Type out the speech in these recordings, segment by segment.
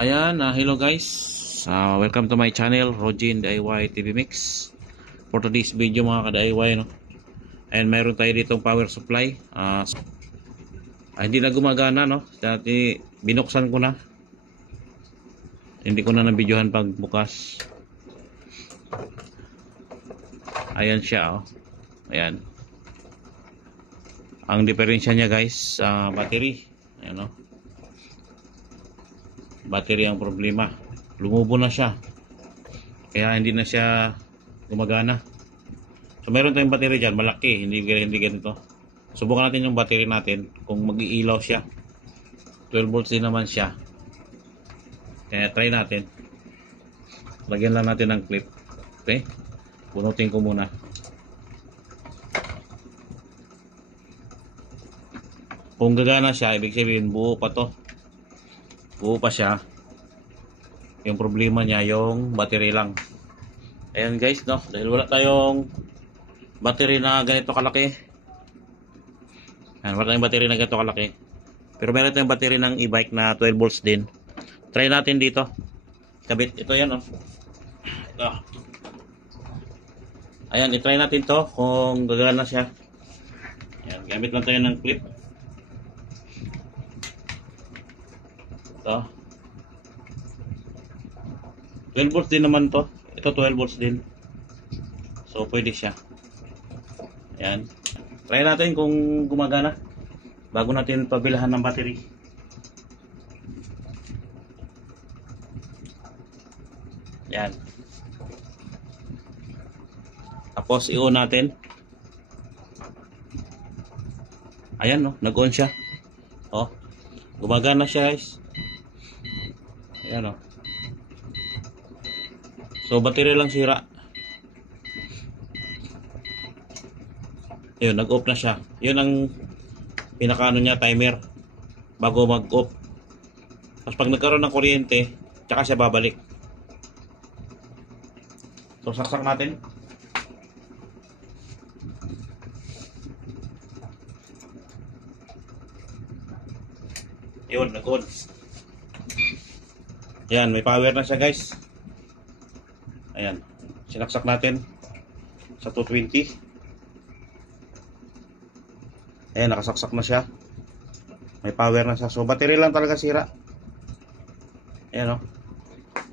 Ayan, hello guys. Welcome to my channel, Rogin DIY TV Mix. For today's video mga ka-DIY, no? And mayroon tayo ditong power supply. Hindi na gumagana, no? Dati binuksan ko na. Hindi ko na nabidyohan pag bukas. Ayan siya, oh. Ayan. Ang diferensya niya guys, battery. Ayan, oh. Battery ang problema. Lumubo na siya. Kaya hindi na siya gumagana. So meron tayong battery dyan, malaki, hindi ganito. Subukan natin yung battery natin kung mag-iilaw siya. 12 volts din naman siya. Kaya try natin. Lagyan lang natin ng clip. Okay? Bunutin ko muna. Kung gagana siya, ibig sabihin buo pa to. Buo pa siya. Yung problema niya yung battery lang. Ayan guys, no, dahil wala tayong battery na ganito kalaki. Ayan, wala tayong battery na ganito kalaki. Pero meron tayong battery ng e-bike na 12 volts din. Try natin dito. Kabit, ito yan, oh. Ito. Ayan, i-try natin to kung gagana siya. Ayan, gamit lang tayo ng clip. Ito. 12 volts din naman to. Ito 12 volts din. So pwede siya. Ayan. Try natin kung gumagana bago natin pabilahan ng battery. Ayan. Tapos i-on natin. Ayan, no, nag-on siya. Oh. Gumagana siya, guys. Ayan, oh. So battery lang sira. Ayun, nag-off na siya. Yun ang pinakaano niya, timer bago mag-off. Tapos pag nagkaroon ng kuryente, tsaka siya babalik. So saksak natin. Yun, nag-on. Ayan, may power na siya guys. Ayan, sinaksak natin sa 220. Ayan, nakasaksak na siya. May power na siya. So battery lang talaga sira. Ayan, oh.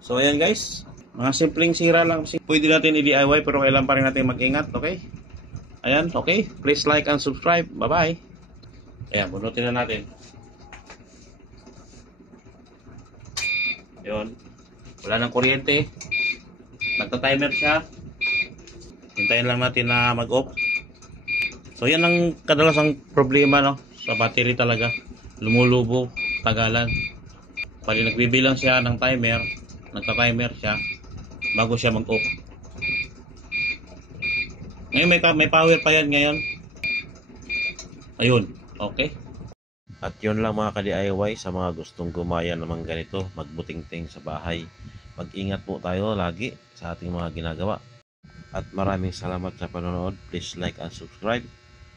So ayan guys, mga simpleng sira lang. Pwede natin i-DIY pero kailangan pa rin natin mag-ingat. Okay? Ayan, okay. Please like and subscribe. Bye bye. Ayan, bunutin na natin. Yun. Wala ng kuryente. Nagta-timer siya. Hintayin lang natin na mag-off. So yan ang kadalasang problema, no, sa battery talaga. Lumulubo, tagalan. Pag nagbibilang siya ng timer, nagta-timer siya bago siya mag-off. Ngayon may power pa yan ngayon. Ayun, okay. At yun lang mga ka-DIY, sa mga gustong gumaya naman ganito, magbuting-ting sa bahay. Mag-ingat po tayo lagi sa ating mga ginagawa. At maraming salamat sa panonood. Please like and subscribe.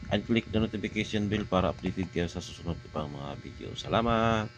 And click the notification bell para updated kayo sa susunod pang mga video. Salamat!